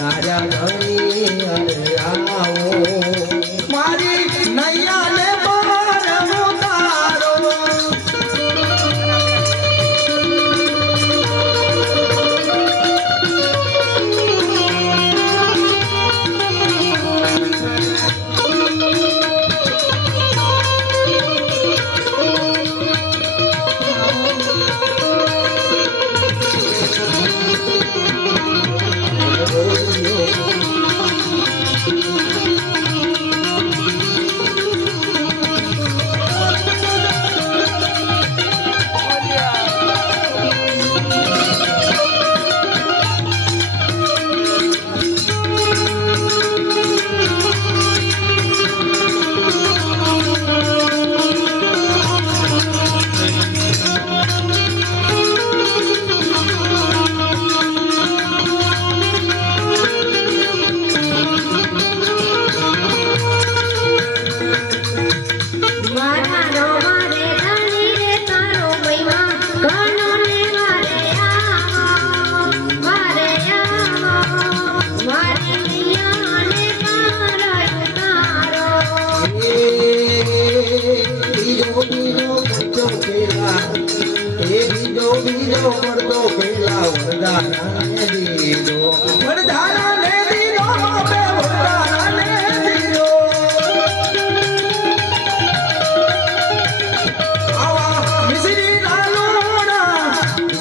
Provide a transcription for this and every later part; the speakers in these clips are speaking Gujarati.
તારા નહીં અને આવો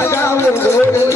I got a little bit.